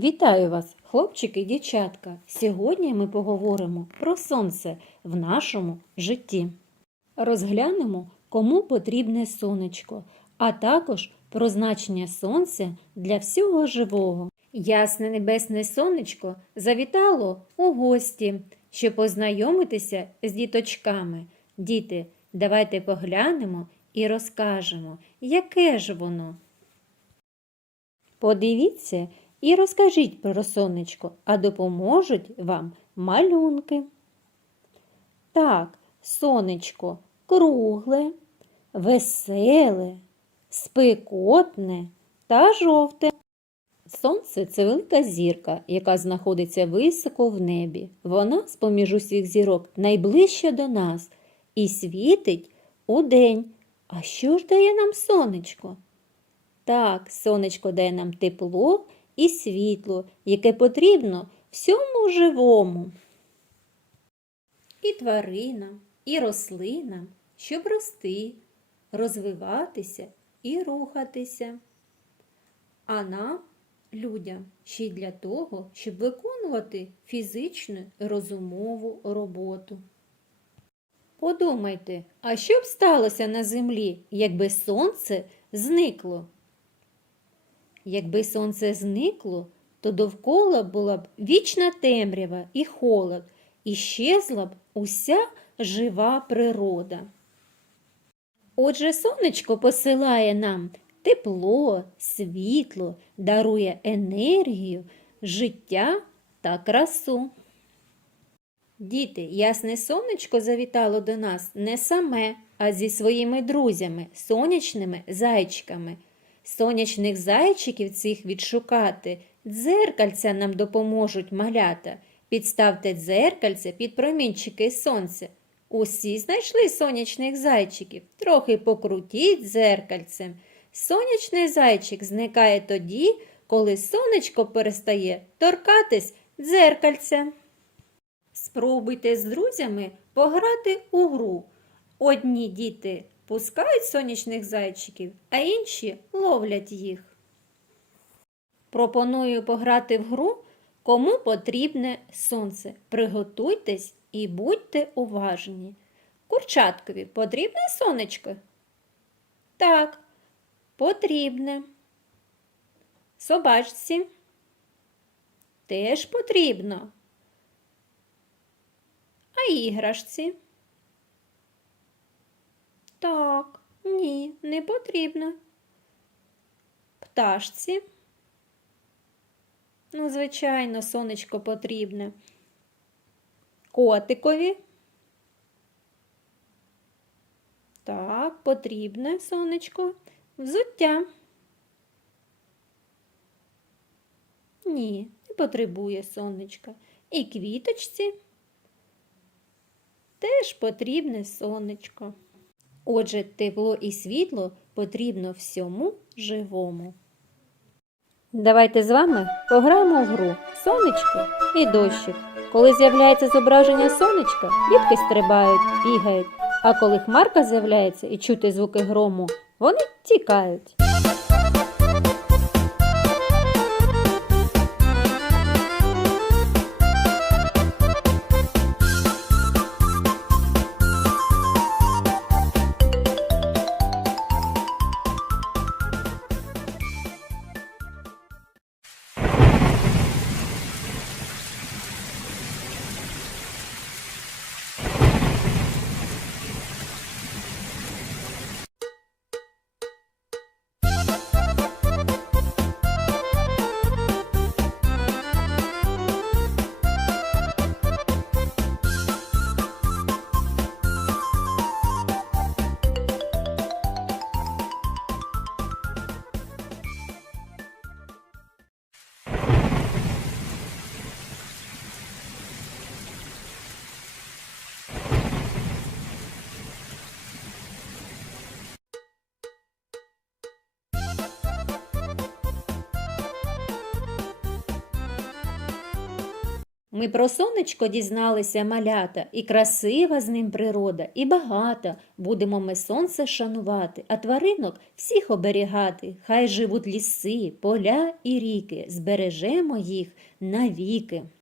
Вітаю вас, хлопчики і дівчатка! Сьогодні ми поговоримо про сонце в нашому житті. Розглянемо, кому потрібне сонечко, а також про значення сонця для всього живого. Ясне небесне сонечко завітало у гості, щоб познайомитися з діточками. Діти, давайте поглянемо і розкажемо, яке ж воно. Подивіться і розкажіть про сонечко, а допоможуть вам малюнки. Так, сонечко кругле, веселе, спекотне та жовте. Сонце це велика зірка, яка знаходиться високо в небі. Вона, з поміж усіх зірок, найближча до нас і світить у день. А що ж дає нам сонечко? Так, сонечко дає нам тепло і світло, яке потрібно всьому живому. І тваринам, і рослинам, щоб рости, розвиватися і рухатися. А нам, людям, ще й для того, щоб виконувати фізичну розумову роботу. Подумайте, а що б сталося на землі, якби сонце зникло? Якби сонце зникло, то довкола була б вічна темрява і холод, і щезла б уся жива природа. Отже, сонечко посилає нам тепло, світло, дарує енергію, життя та красу. Діти, ясне сонечко завітало до нас не саме, а зі своїми друзями, сонячними зайчиками. Сонячних зайчиків цих відшукати, дзеркальця нам допоможуть малята. Підставте дзеркальце під промінчики сонця. Усі знайшли сонячних зайчиків. Трохи покрутіть дзеркальцем. Сонячний зайчик зникає тоді, коли сонечко перестає торкатись дзеркальця. Спробуйте з друзями пограти у гру. Одні діти пускають сонячних зайчиків, а інші ловлять їх. Пропоную пограти в гру, кому потрібне сонце. Приготуйтесь і будьте уважні. Курчаткові потрібне сонечко? Так, потрібне. Собачці теж потрібно. А іграшці? Так, ні, не потрібно. Пташці? Ну, звичайно, сонечко потрібне. Котикові? Так, потрібне сонечко. Взуття. Ні, не потребує сонечка. І квіточці теж потрібне сонечко. Отже, тепло і світло потрібно всьому живому. Давайте з вами пограємо в гру Сонечко і дощик. Коли з'являється зображення сонечка, дітки стрибають, бігають, а коли хмарка з'являється і чути звуки грому, вони тікають. Ми про сонечко дізналися малята, і красива з ним природа, і багата. Будемо ми сонце шанувати, а тваринок всіх оберігати. Хай живуть ліси, поля і ріки, збережемо їх навіки.